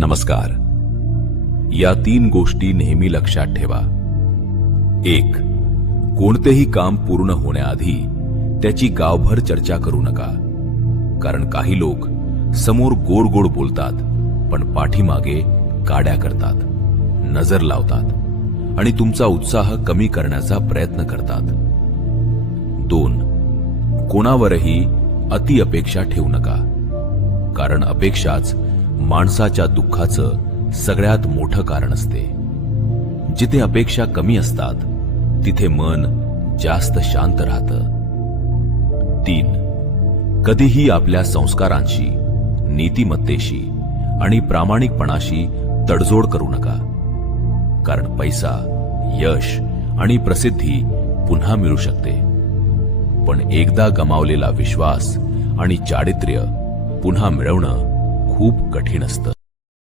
नमस्कार. या 3 गोष्टी नेहमी लक्षात ठेवा. 1. कोणतेही काम पूर्ण होण्याआधी त्याची गावभर चर्चा करू नका. कारण काही लोक समोर गोड गोड बोलतात पण पाठीमागे काड्या करतात, नजर लावतात आणि तुमचा उत्साह कमी करण्याचा प्रयत्न करतात. 2. कोणावरही अति अपेक्षा ठेवू नका. कारण अपेक्षाच माणसाच्या दुःखाचं सगळ्यात मोठं कारण असते. जिथे अपेक्षा कमी असतात तिथे मन जास्त शांत राहतं. 3. कधीही आपल्या संस्कारांशी, नीतिमत्तेशी आणि प्रामाणिकपणाशी तडजोड करू नका. कारण पैसा, यश आणि प्रसिद्धी पुन्हा मिळू शकते, पण एकदा गमावलेला विश्वास आणि चारित्र्य पुन्हा मिळवणं खूप कठीण असतं.